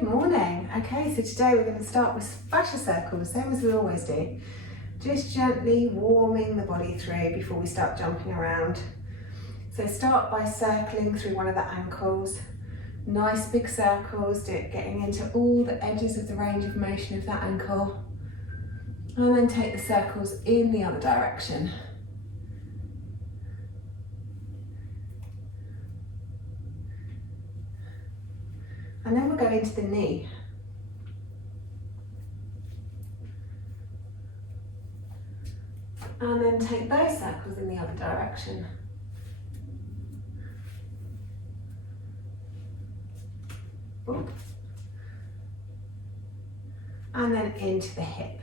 Good morning. Okay, so today we're going to start with fascia circles, same as we always do. Just gently warming the body through before we start jumping around. So start by circling through one of the ankles. Nice big circles, getting into all the edges of the range of motion of that ankle. And then take the circles in the other direction. And then we'll go into the knee. And then take those circles in the other direction. Ooh. And then into the hip.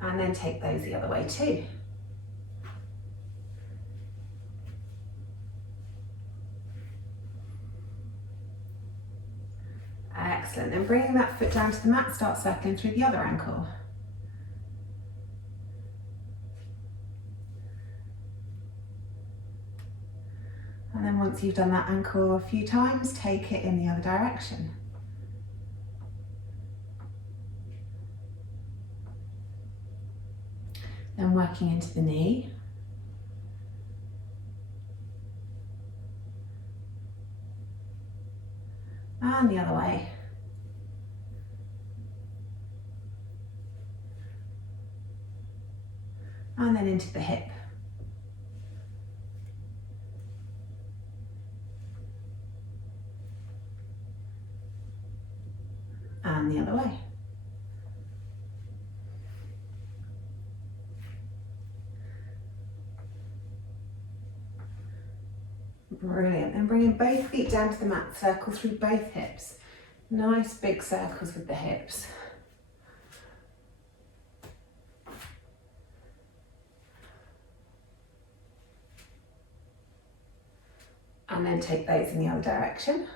And then take those the other way too. Excellent. Then bringing that foot down to the mat, start circling through the other ankle. And then once you've done that ankle a few times, take it in the other direction. Then working into the knee. And the other way. And then into the hip. And the other way. Brilliant. And bringing both feet down to the mat, circle through both hips. Nice big circles with the hips. And then take those in the other direction.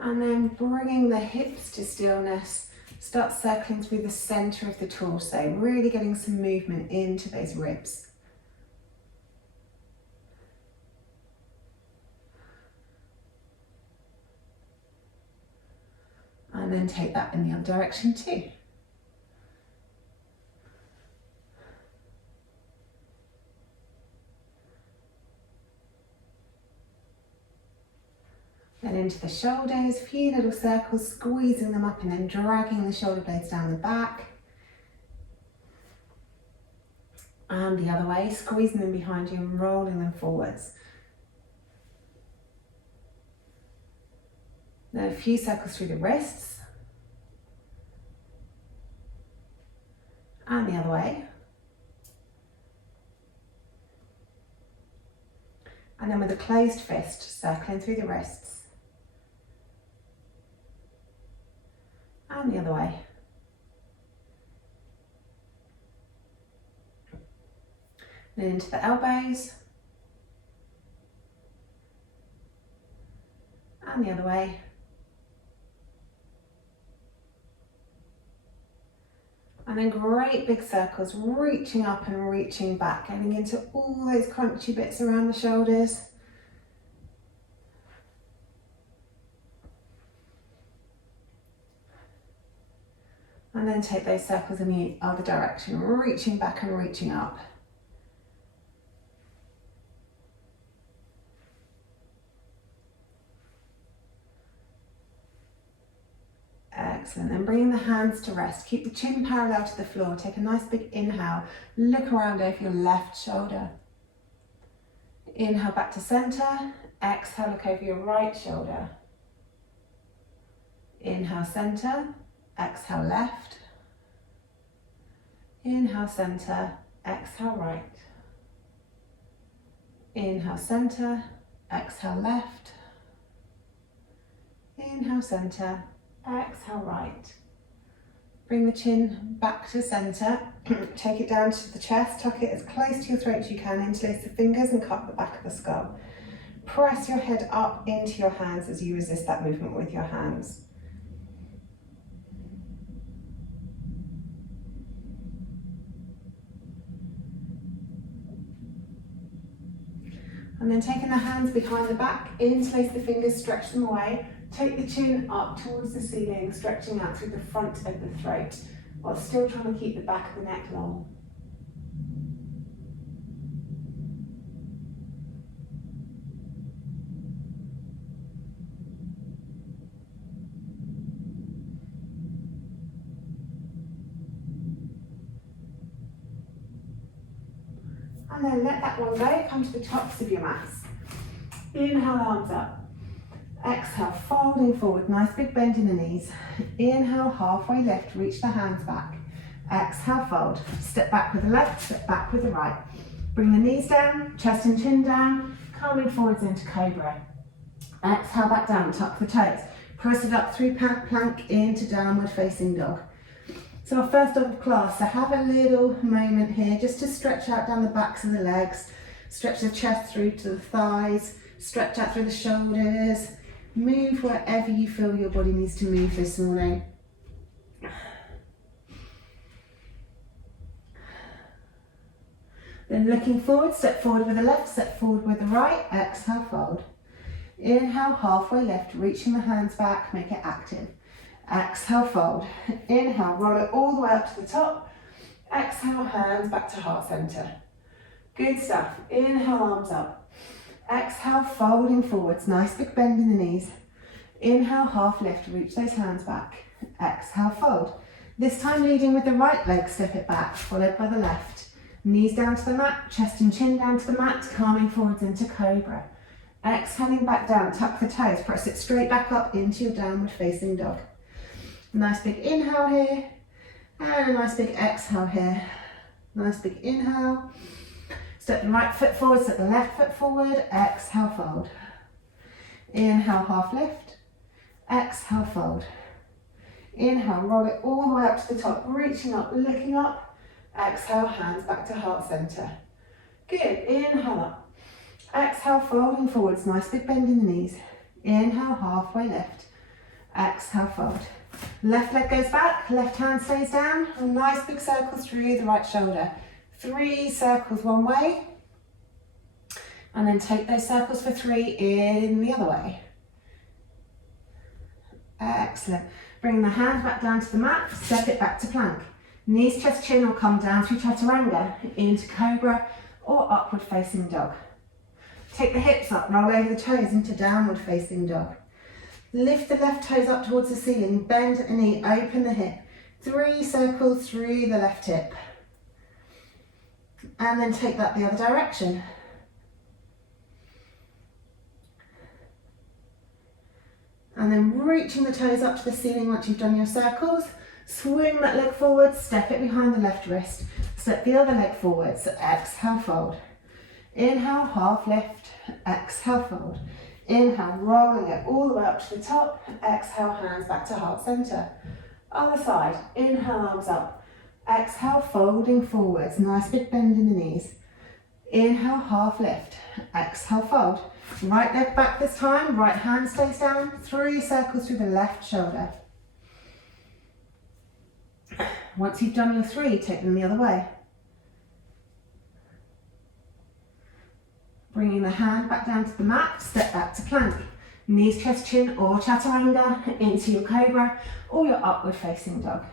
And then bringing the hips to stillness, start circling through the center of the torso, really getting some movement into those ribs. And then take that in the other direction too. Then into the shoulders, a few little circles, squeezing them up and then dragging the shoulder blades down the back. And the other way, squeezing them behind you and rolling them forwards. Then a few circles through the wrists. And the other way. And then with a closed fist, circling through the wrists. And the other way. Then into the elbows. And the other way. And then great big circles, reaching up and reaching back, getting into all those crunchy bits around the shoulders. And then take those circles in the other direction, reaching back and reaching up. Excellent. Then bringing the hands to rest. Keep the chin parallel to the floor. Take a nice big inhale. Look around over your left shoulder. Inhale back to center. Exhale, look over your right shoulder. Inhale, center. Exhale, left. Inhale, center. Exhale, right. Inhale, center. Exhale, left. Inhale, center. Exhale, right. Bring the chin back to center. Take it down to the chest. Tuck it as close to your throat as you can. Interlace the fingers and cup the back of the skull. Press your head up into your hands as you resist that movement with your hands. And then taking the hands behind the back, interlace the fingers, stretch them away. Take the chin up towards the ceiling, stretching out through the front of the throat, while still trying to keep the back of the neck long. And then let that one go, come to the tops of your mats. Inhale, arms up. Exhale, folding forward, nice big bend in the knees. Inhale, halfway lift, reach the hands back. Exhale, fold. Step back with the left, step back with the right. Bring the knees down, chest and chin down, coming forwards into cobra. Exhale, back down, tuck the toes. Press it up through plank into downward facing dog. So our first dog of class, so have a little moment here just to stretch out down the backs of the legs, stretch the chest through to the thighs, stretch out through the shoulders, move wherever you feel your body needs to move this morning. Then looking forward, step forward with the left, step forward with the right, exhale, fold. Inhale, halfway lift, reaching the hands back, make it active. Exhale, fold. Inhale, roll it all the way up to the top. Exhale, hands back to heart center. Good stuff. Inhale, arms up. Exhale, folding forwards. Nice big bend in the knees. Inhale, half lift, reach those hands back. Exhale, fold. This time leading with the right leg, step it back, followed by the left. Knees down to the mat, chest and chin down to the mat, calming forwards into cobra. Exhaling back down, tuck the toes, press it straight back up into your downward facing dog. Nice big inhale here, and a nice big exhale here. Nice big inhale. Step the right foot forward, step the left foot forward, exhale, fold. Inhale, half lift, exhale, fold. Inhale, roll it all the way up to the top, reaching up, looking up. Exhale, hands back to heart center. Good, inhale up. Exhale, folding forwards, nice big bend in the knees. Inhale, halfway lift. Exhale, fold. Left leg goes back, left hand stays down. A nice big circle through the right shoulder. 3 circles one way. And then take those circles for 3 in the other way. Excellent. Bring the hand back down to the mat, step it back to plank. Knees, chest, chin will come down through chaturanga into cobra or upward facing dog. Take the hips up, roll over the toes into downward facing dog. Lift the left toes up towards the ceiling, bend the knee, open the hip. 3 circles through the left hip. And then take that the other direction. And then reaching the toes up to the ceiling once you've done your circles. Swing that leg forward, step it behind the left wrist. Step the other leg forward, so exhale, fold. Inhale, half lift, exhale, fold. Inhale, rolling it all the way up to the top. Exhale, hands back to heart center. Other side, inhale, arms up. Exhale, folding forwards, nice big bend in the knees. Inhale, half lift, exhale, fold. Right leg back this time, right hand stays down. 3 circles through the left shoulder. Once you've done your 3, take them the other way. Bringing the hand back down to the mat, step back to plank. Knees, chest, chin or chaturanga into your cobra or your upward facing dog.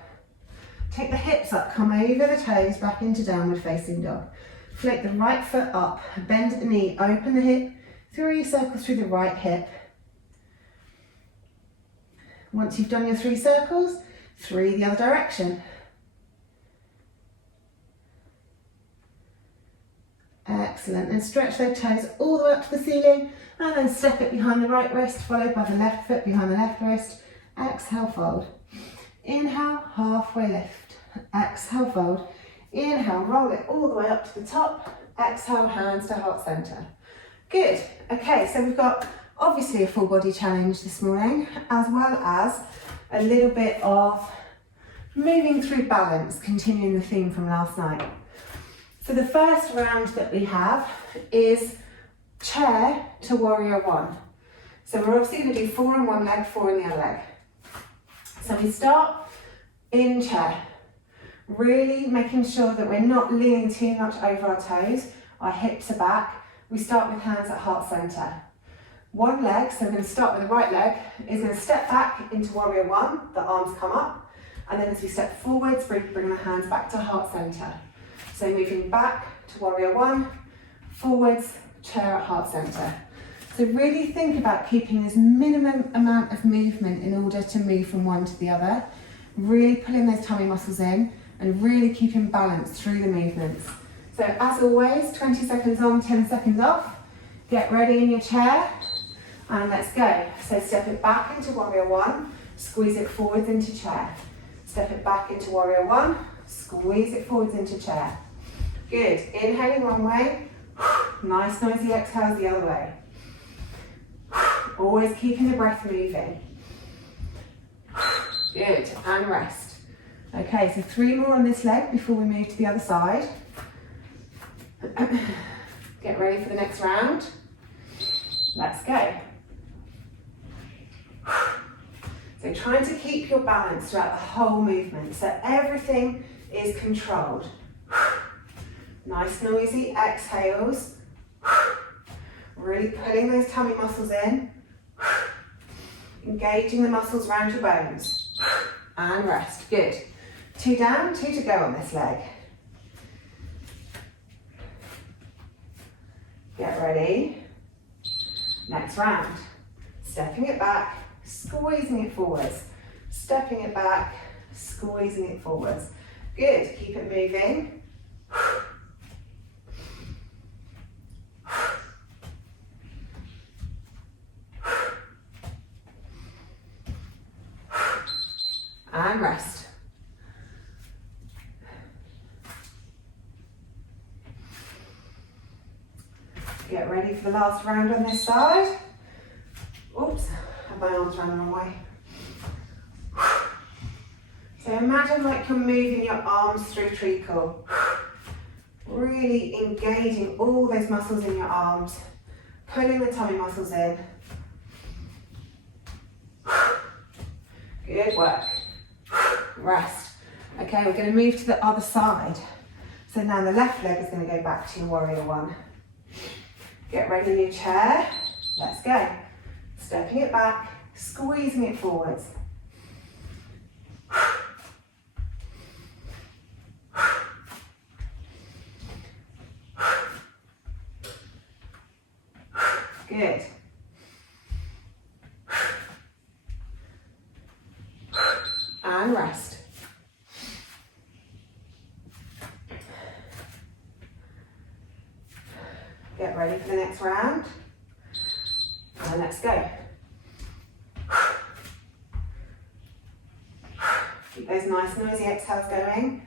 Take the hips up, come over the toes, back into downward facing dog. Flick the right foot up, bend the knee, open the hip, 3 circles through the right hip. Once you've done your 3 circles, 3 the other direction. Excellent, and stretch those toes all the way up to the ceiling and then step it behind the right wrist, followed by the left foot behind the left wrist. Exhale, fold. Inhale, halfway lift. Exhale, fold. Inhale, roll it all the way up to the top. Exhale, hands to heart center. Good, okay, so we've got obviously a full body challenge this morning, as well as a little bit of moving through balance, continuing the theme from last night. So the first round that we have is chair to warrior one. So we're obviously going to do 4 in one leg, 4 in the other leg. So we start in chair, really making sure that we're not leaning too much over our toes, our hips are back. We start with hands at heart center. One leg, so we're going to start with the right leg, is going to step back into warrior one, the arms come up, and then as we step forwards, bring the hands back to heart center. So moving back to warrior one, forwards, chair at heart center. So really think about keeping this minimum amount of movement in order to move from one to the other, really pulling those tummy muscles in and really keeping balance through the movements. So as always, 20 seconds on, 10 seconds off. Get ready in your chair and let's go. So step it back into warrior one, squeeze it forwards into chair. Step it back into warrior one, squeeze it forwards into chair. Good, inhaling one way, nice noisy exhales the other way. Always keeping the breath moving. Good, and rest. Okay, so 3 more on this leg before we move to the other side. Get ready for the next round. Let's go. So trying to keep your balance throughout the whole movement, so everything is controlled. Nice noisy exhales. Really pulling those tummy muscles in. Engaging the muscles around your bones. And rest, good. 2 down, 2 to go on this leg. Get ready. Next round. Stepping it back, squeezing it forwards. Stepping it back, squeezing it forwards. Good, keep it moving. And rest. Get ready for the last round on this side. Oops, I have my arms around the wrong way. So imagine like you're moving your arms through treacle. Really engaging all those muscles in your arms, pulling the tummy muscles in. Good work. Rest. Okay, we're going to move to the other side. So now the left leg is going to go back to your warrior one. Get ready in your chair. Let's go. Stepping it back, squeezing it forwards. Good. And rest. Get ready for the next round. And let's go. Keep those nice noisy exhales going.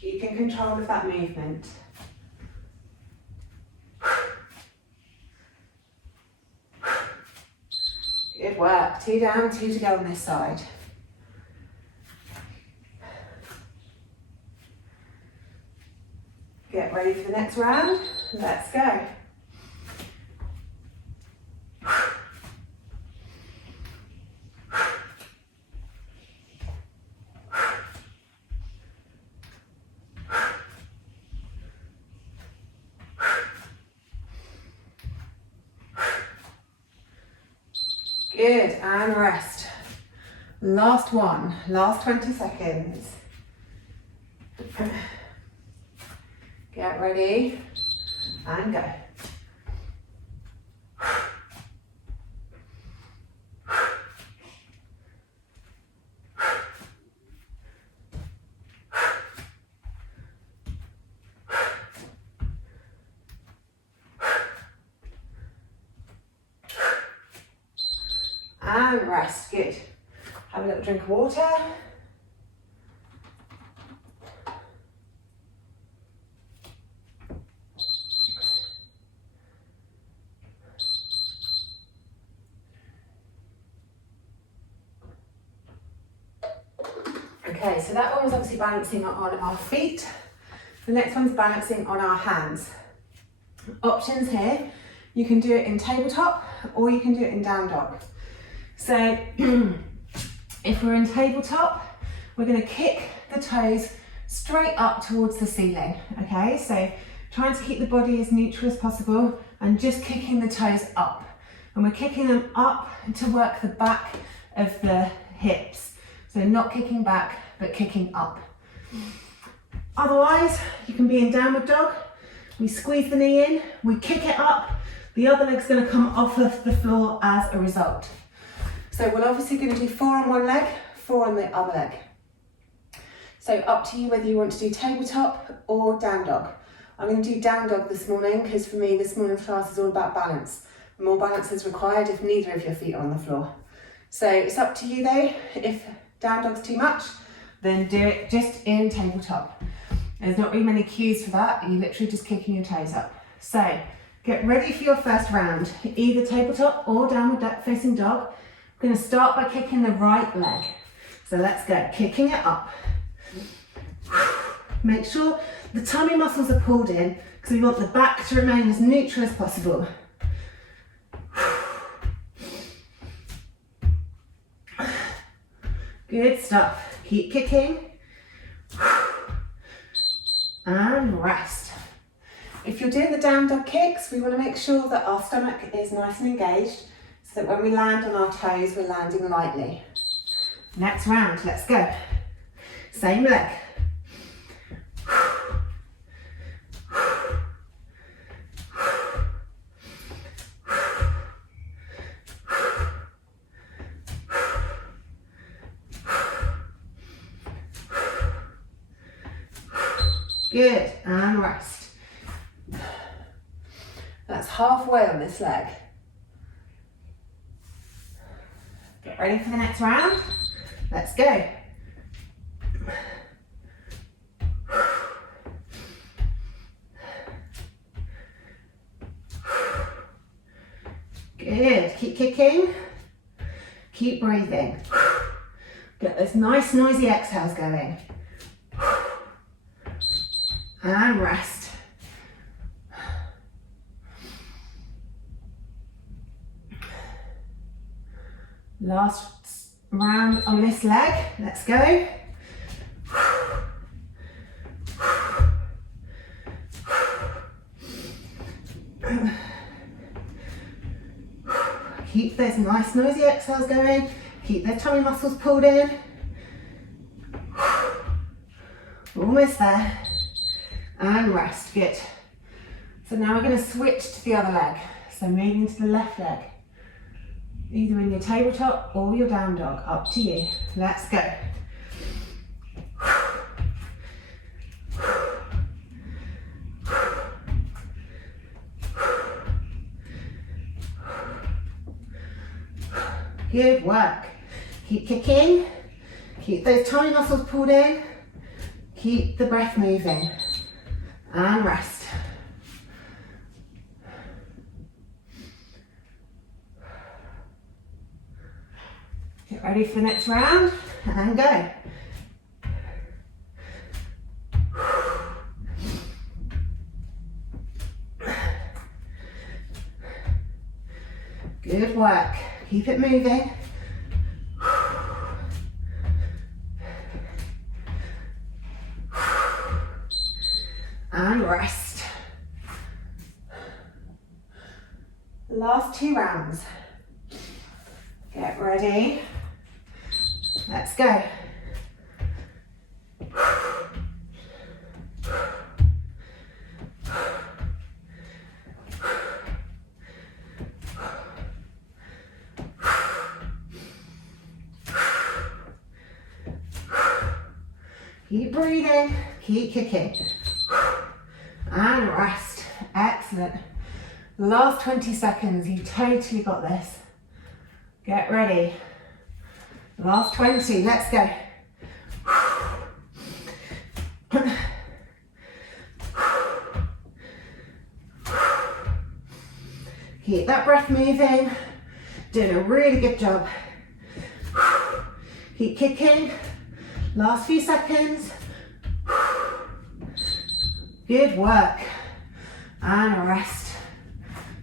Keep in control of that movement. Good work. 2 down, 2 to go on this side. Get ready for the next round. Let's go. Good, and rest. Last one, last 20 seconds. Get ready, and go. And rest, good. Have a little drink of water. Okay, so that one was obviously balancing on our feet. The next one's balancing on our hands. Options here, you can do it in tabletop or you can do it in down dog. So if we're in tabletop, we're going to kick the toes straight up towards the ceiling, okay? So trying to keep the body as neutral as possible and just kicking the toes up. And we're kicking them up to work the back of the hips. So not kicking back, but kicking up. Otherwise, you can be in downward dog. We squeeze the knee in, we kick it up, the other leg's going to come off of the floor as a result. So we're obviously going to do 4 on one leg, 4 on the other leg. So up to you whether you want to do tabletop or down dog. I'm going to do down dog this morning because for me this morning's class is all about balance. More balance is required if neither of your feet are on the floor. So it's up to you though. If down dog's too much, then do it just in tabletop. There's not really many cues for that. You're literally just kicking your toes up. So get ready for your first round, either tabletop or downward facing dog. We're going to start by kicking the right leg. So let's go, kicking it up. Make sure the tummy muscles are pulled in because we want the back to remain as neutral as possible. Good stuff. Keep kicking. And rest. If you're doing the down dog kicks, we want to make sure that our stomach is nice and engaged so that when we land on our toes, we're landing lightly. Next round, let's go. Same leg. Good, and rest. That's halfway on this leg. Get ready for the next round. Let's go. Good, keep kicking. Keep breathing. Get those nice noisy exhales going. And rest. Last round on this leg. Let's go. Keep those nice noisy exhales going. Keep the tummy muscles pulled in. Almost there. And rest, good. So now we're going to switch to the other leg. So moving to the left leg. Either in your tabletop or your down dog, up to you. Let's go. Good work. Keep kicking. Keep those tummy muscles pulled in. Keep the breath moving. And rest. Get ready for the next round and go. Good work. Keep it moving. And rest. Last 2 rounds. Get ready. Let's go. Keep breathing, keep kicking. And rest. Excellent. Last 20 seconds, you totally got this. Get ready. Last 20, let's go. Keep that breath moving. Doing a really good job. Keep kicking. Last few seconds. Good work. And a rest.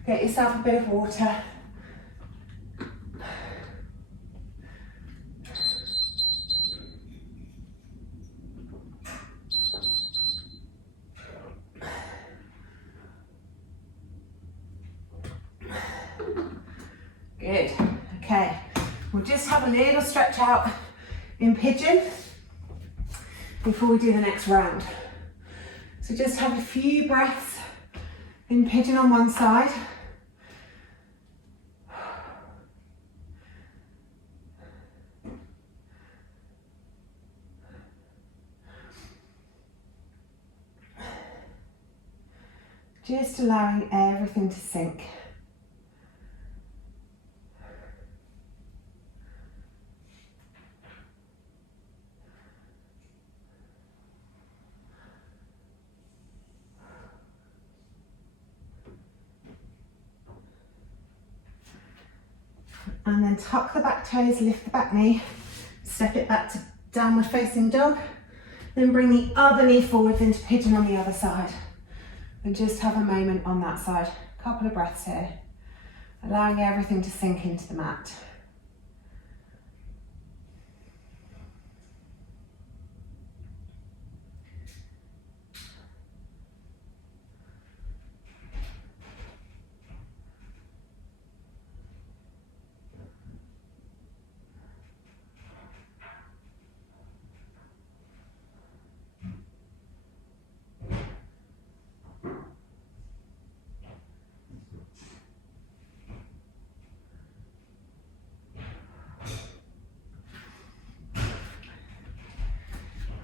Get yourself a bit of water. Good. Okay. We'll just have a little stretch out in pigeon before we do the next round. So just have a few breaths in pigeon on one side. Just allowing everything to sink. And then tuck the back toes, lift the back knee, step it back to downward facing dog, then bring the other knee forward into pigeon on the other side. And just have a moment on that side. A couple of breaths here, allowing everything to sink into the mat.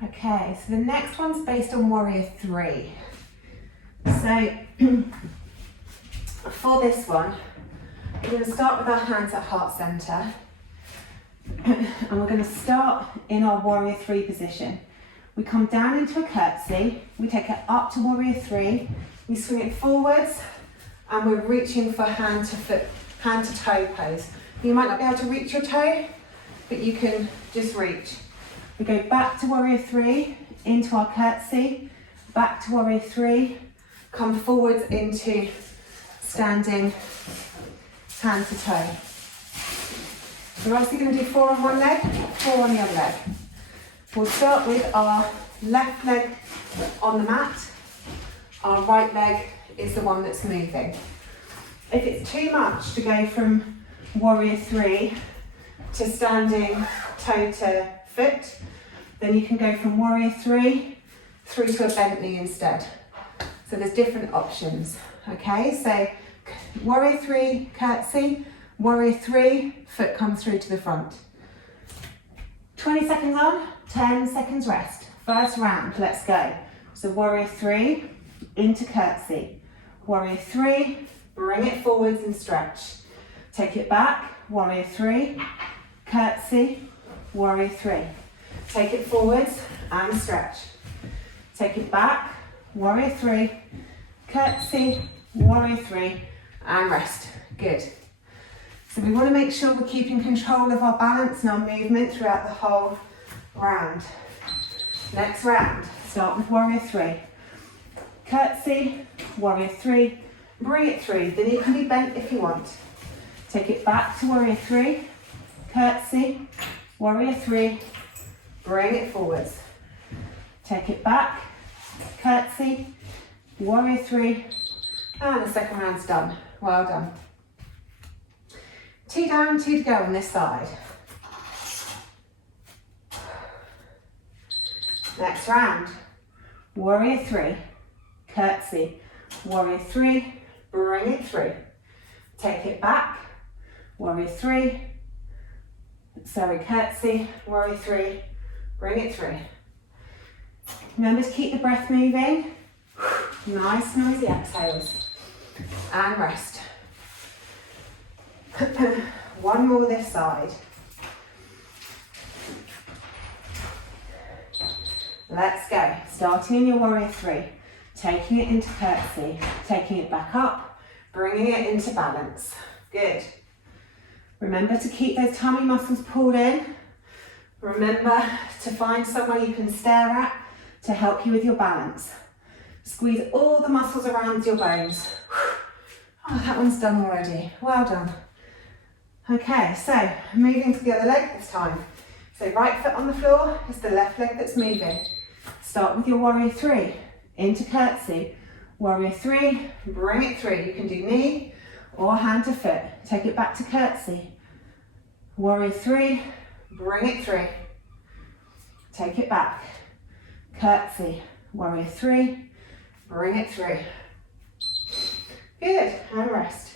Okay, so the next one's based on Warrior 3. So for this one, we're going to start with our hands at heart center. And we're going to start in our Warrior 3 position. We come down into a curtsy, we take it up to Warrior 3, we swing it forwards, and we're reaching for hand to foot, hand to toe pose. You might not be able to reach your toe, but you can just reach. We go back to Warrior 3, into our curtsy, back to Warrior 3, come forwards into standing hand to toe. We're obviously going to do 4 on one leg, 4 on the other leg. We'll start with our left leg on the mat. Our right leg is the one that's moving. If it's too much to go from Warrior 3 to standing toe to foot, then you can go from Warrior 3 through to a bent knee instead. So there's different options. Okay, so Warrior 3, curtsy, Warrior 3, foot comes through to the front. 20 seconds on, 10 seconds rest. First round, let's go. So Warrior 3, into curtsy. Warrior 3, bring it forwards and stretch. Take it back, Warrior 3, curtsy, Warrior 3. Take it forwards and stretch. Take it back, Warrior 3, curtsy, Warrior 3, and rest. Good. So we want to make sure we're keeping control of our balance and our movement throughout the whole round. Next round, start with Warrior 3. Curtsy, Warrior 3, bring it through. The knee can be bent if you want. Take it back to Warrior 3, curtsy, Warrior 3, bring it forwards. Take it back, curtsy, Warrior 3, and the second round's done. Well done. 2 down, 2 to go on this side. Next round, Warrior 3, curtsy, Warrior 3, bring it through. Take it back, Warrior 3, curtsy, Warrior 3, bring it through. Remember to keep the breath moving. Nice noisy exhales. And rest. One more this side. Let's go. Starting in your Warrior 3. Taking it into curtsy. Taking it back up. Bringing it into balance. Good. Remember to keep those tummy muscles pulled in. Remember to find somewhere you can stare at to help you with your balance. Squeeze all the muscles around your bones. Oh, that one's done already. Well done. Okay, so moving to the other leg this time. So right foot on the floor, it's the left leg that's moving. Start with your warrior 3, into curtsy. Warrior 3, bring it through. You can do knee or hand to foot. Take it back to curtsy. Warrior 3, bring it through. Take it back. Curtsy. Warrior 3, bring it through. Good, and rest.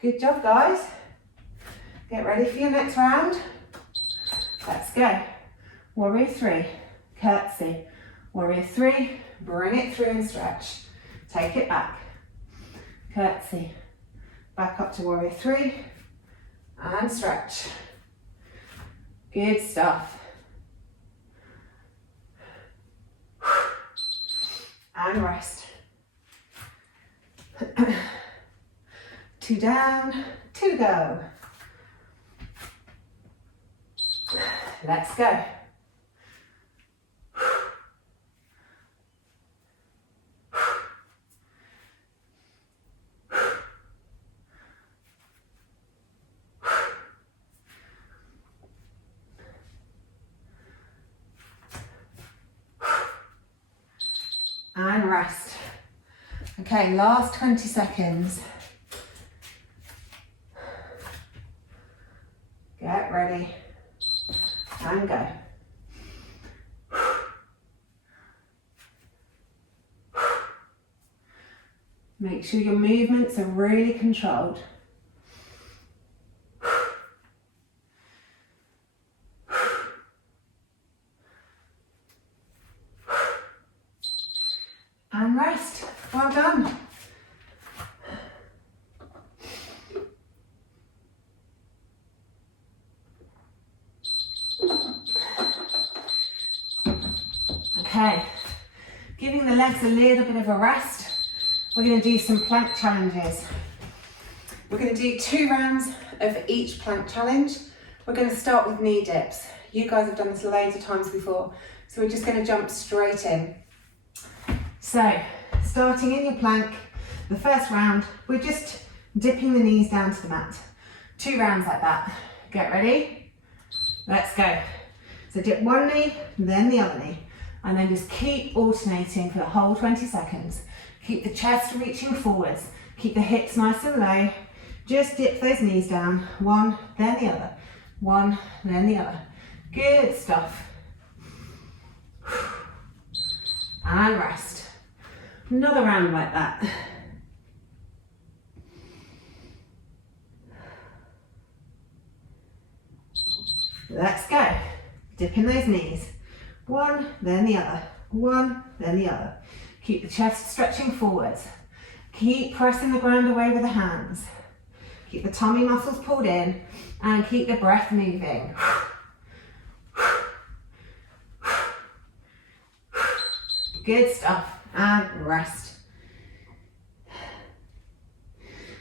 Good job, guys. Get ready for your next round. Let's go. Warrior 3, curtsy. Warrior 3, bring it through and stretch. Take it back. Curtsy. Back up to warrior 3 and stretch. Good stuff. And rest. 2 down, 2 to go. Let's go. And rest. Okay, last 20 seconds. Get ready and go. Make sure your movements are really controlled. And rest. Well done. Okay, giving the legs a little bit of a rest. We're going to do some plank challenges. We're going to do 2 rounds of each plank challenge. We're going to start with knee dips. You guys have done this loads of times before, so we're just going to jump straight in. So, starting in your plank, the first round, we're just dipping the knees down to the mat. 2 rounds like that. Get ready? Let's go. So dip one knee, then the other knee. And then just keep alternating for the whole 20 seconds. Keep the chest reaching forwards. Keep the hips nice and low. Just dip those knees down. One, then the other. One, then the other. Good stuff. And rest. Another round like that. Let's go. Dipping those knees. One, then the other. One, then the other. Keep the chest stretching forwards. Keep pressing the ground away with the hands. Keep the tummy muscles pulled in and keep the breath moving. Good stuff. And rest.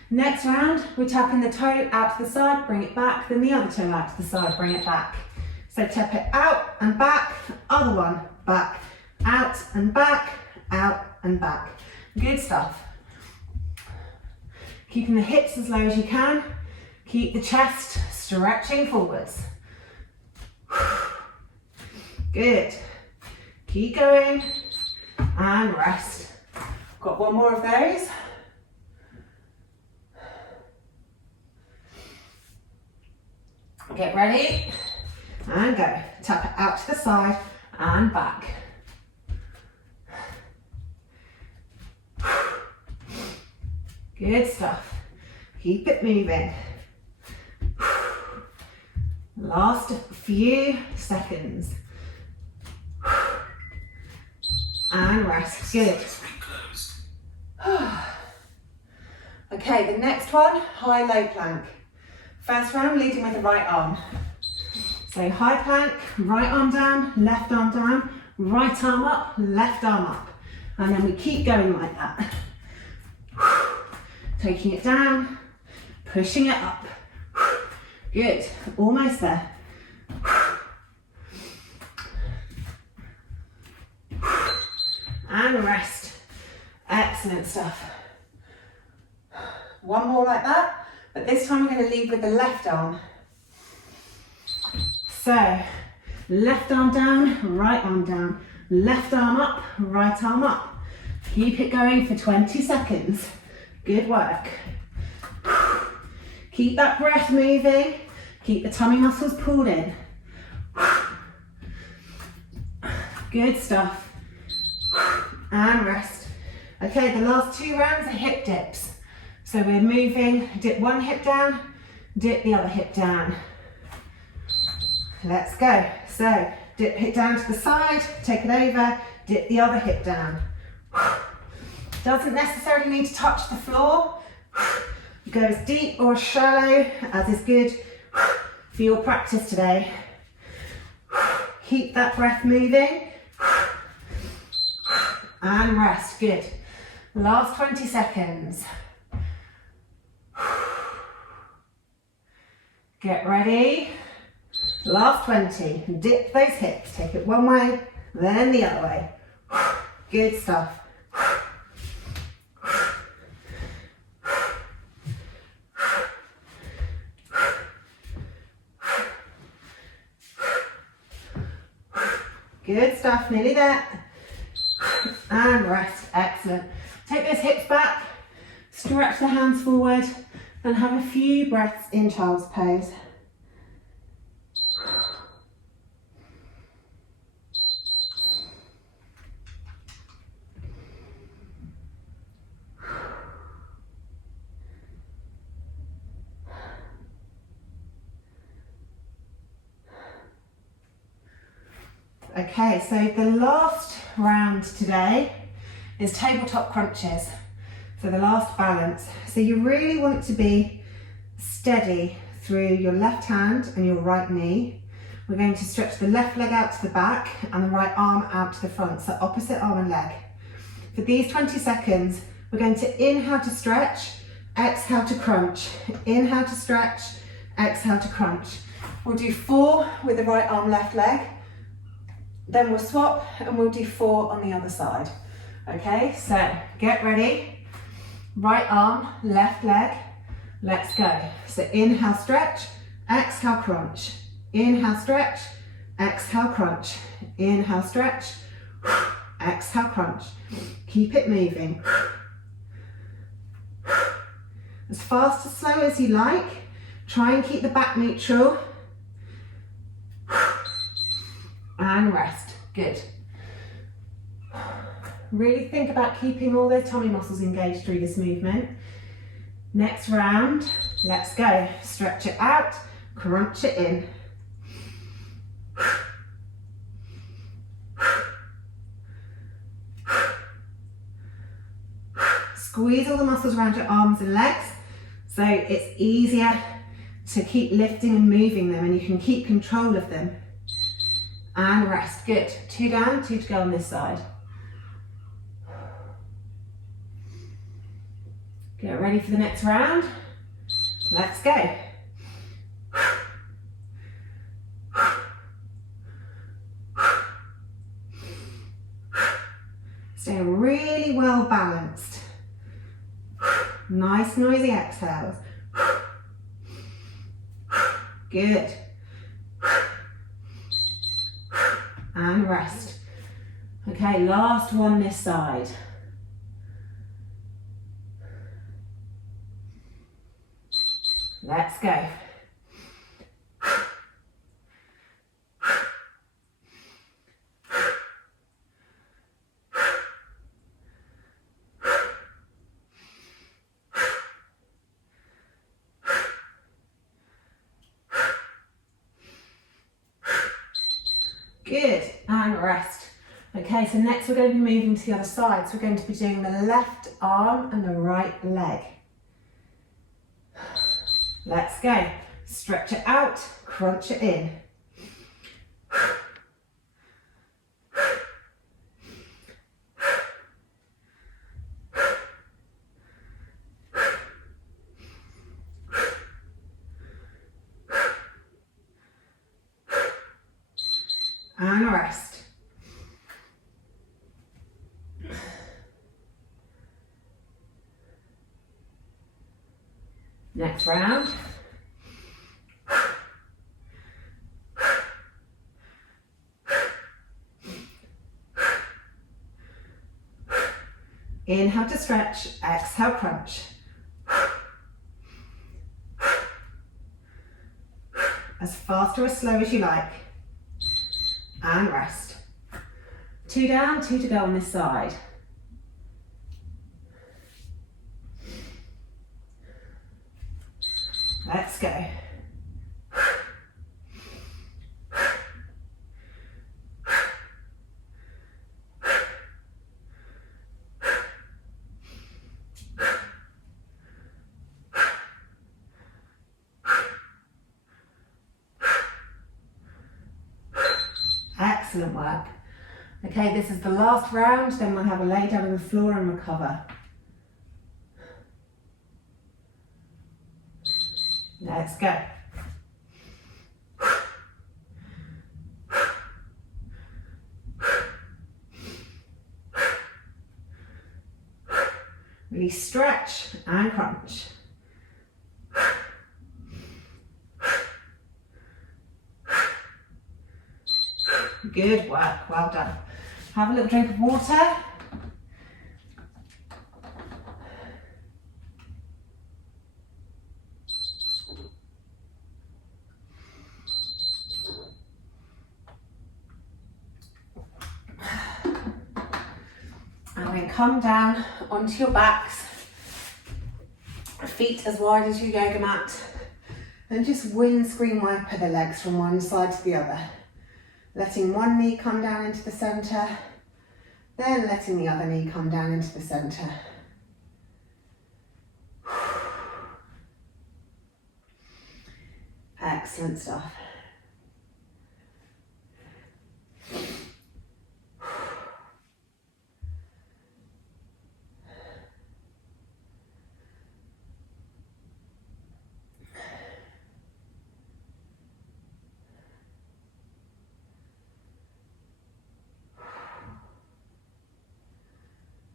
Next round, we're tapping the toe out to the side, bring it back, then the other toe out to the side, bring it back. So tap it out and back, other one, back, out and back, out and back. Good stuff. Keeping the hips as low as you can. Keep the chest stretching forwards. Good. Keep going and rest. Got one more of those. Get ready and go. Tap it out to the side and back. Good stuff. Keep it moving. Last few seconds. And rest. Good. Okay, the next one, high-low plank. First round, leading with the right arm. So high plank, right arm down, right arm up, left arm up. And then we keep going like that. Taking it down, pushing it up. Good, almost there. and rest. Excellent stuff. One more like that, but this time we're going to lead with the left arm. So, left arm down, right arm down, left arm up, right arm up. Keep it going for 20 seconds. Good work. Keep that breath moving. Keep the tummy muscles pulled in. Good stuff. And rest. Okay, the last 2 rounds are hip dips. So we're moving, dip one hip down, dip the other hip down. Let's go. So dip hip down to the side, take it over, dip the other hip down. Doesn't necessarily need to touch the floor. Go as deep or as shallow as is good for your practice today. Keep that breath moving. And rest, good. Last 20 seconds. Get ready. Last 20. Dip those hips. Take it one way, then the other way. Good stuff. Good stuff, nearly there. And rest, excellent. Take those hips back, stretch the hands forward, and have a few breaths in child's pose. Okay, so the last round today is tabletop crunches. So the last balance. So you really want to be steady through your left hand and your right knee. We're going to stretch the left leg out to the back and the right arm out to the front, so opposite arm and leg. For these 20 seconds, we're going to inhale to stretch, exhale to crunch. Inhale to stretch, exhale to crunch. We'll do 4 with the right arm, left leg. Then we'll swap and we'll do 4 on the other side. Okay, so get ready. Right arm, left leg. Let's go. So inhale, stretch, exhale, crunch. Inhale, stretch, exhale, crunch. Inhale, stretch, exhale, crunch. Keep it moving. As fast as slow as you like. Try and keep the back neutral. And rest. Good. Really think about keeping all those tummy muscles engaged through this movement. Next round, let's go. Stretch it out, crunch it in. Squeeze all the muscles around your arms and legs so it's easier to keep lifting and moving them, and you can keep control of them. And rest, good. 2 down, 2 to go on this side. Get ready for the next round. Let's go. Stay really well balanced. Nice noisy exhales. Good. And rest. Okay, last one this side. Let's go. Good, and rest. Okay, so next we're going to be moving to the other side. So we're going to be doing the left arm and the right leg. Let's go. Stretch it out, crunch it in. And rest. Next round. Inhale to stretch, exhale crunch. As fast or as slow as you like. And rest. 2 down, 2 to go on this side. Let's go. Excellent work. Okay, this is the last round, then we'll have a lay down on the floor and recover. Let's go. Really stretch and crunch. Good work, well done. Have a little drink of water. And then come down onto your backs, feet as wide as your yoga mat, and just windscreen wiper the legs from one side to the other. Letting one knee come down into the centre, then letting the other knee come down into the centre. Excellent stuff.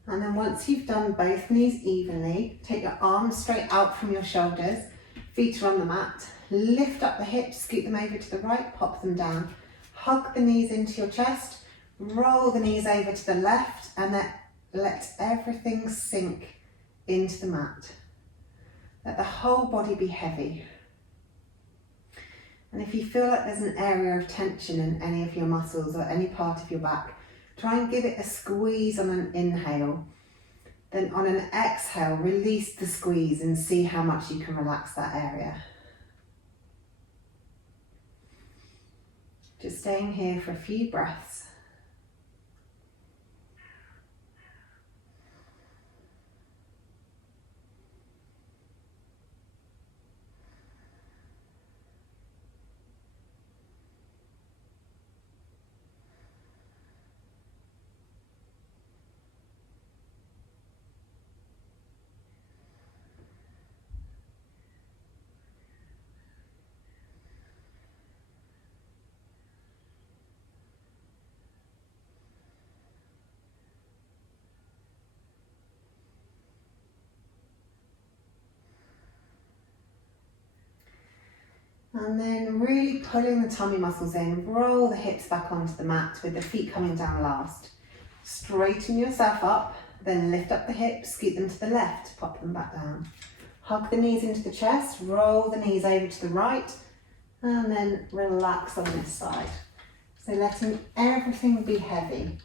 And then once you've done both knees evenly, take your arms straight out from your shoulders, feet are on the mat, lift up the hips, scoot them over to the right, pop them down, hug the knees into your chest, roll the knees over to the left, and then let everything sink into the mat. Let the whole body be heavy. And if you feel like there's an area of tension in any of your muscles or any part of your back, try and give it a squeeze on an inhale. Then on an exhale, release the squeeze and see how much you can relax that area. Just staying here for a few breaths. And then really pulling the tummy muscles in, roll the hips back onto the mat with the feet coming down last. Straighten yourself up, then lift up the hips, scoot them to the left, pop them back down. Hug the knees into the chest, roll the knees over to the right, and then relax on this side. So letting everything be heavy.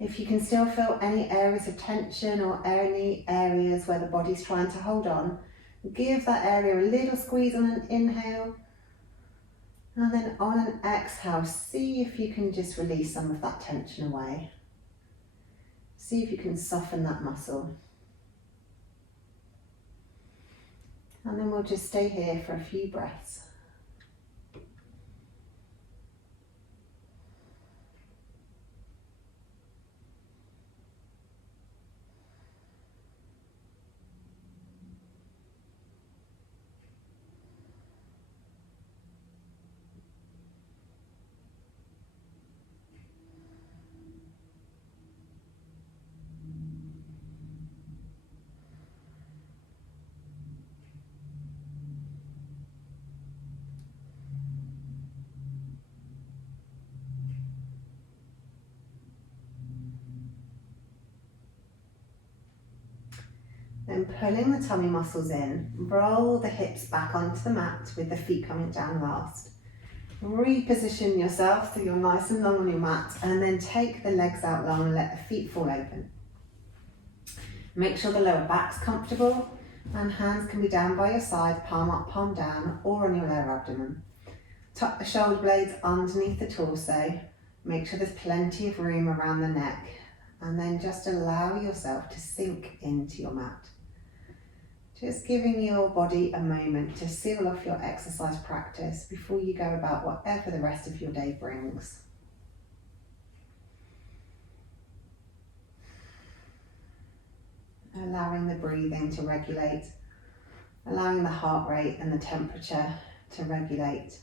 If you can still feel any areas of tension or any areas where the body's trying to hold on, give that area a little squeeze on an inhale, and then on an exhale, see if you can just release some of that tension away. See if you can soften that muscle. And then we'll just stay here for a few breaths. Then pulling the tummy muscles in, roll the hips back onto the mat with the feet coming down last. Reposition yourself so you're nice and long on your mat, and then take the legs out long and let the feet fall open. Make sure the lower back's comfortable and hands can be down by your side, palm up, palm down, or on your lower abdomen. Tuck the shoulder blades underneath the torso. Make sure there's plenty of room around the neck, and then just allow yourself to sink into your mat. Just giving your body a moment to seal off your exercise practice before you go about whatever the rest of your day brings. Allowing the breathing to regulate, allowing the heart rate and the temperature to regulate.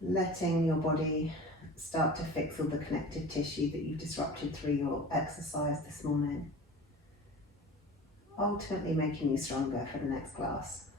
Letting your body start to fix all the connective tissue that you've disrupted through your exercise this morning. Ultimately making you stronger for the next class.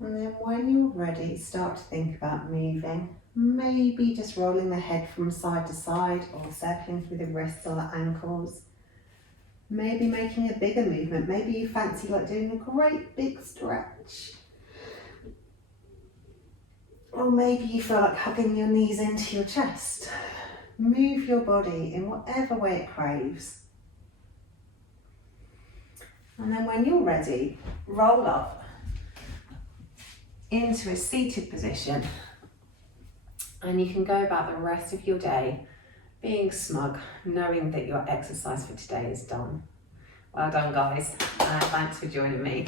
And then when you're ready, start to think about moving. Maybe just rolling the head from side to side or circling through the wrists or the ankles. Maybe making a bigger movement. Maybe you fancy like doing a great big stretch. Or maybe you feel like hugging your knees into your chest. Move your body in whatever way it craves. And then when you're ready, roll up into a seated position, and you can go about the rest of your day being smug, knowing that your exercise for today is done. Well done, guys. Thanks for joining me.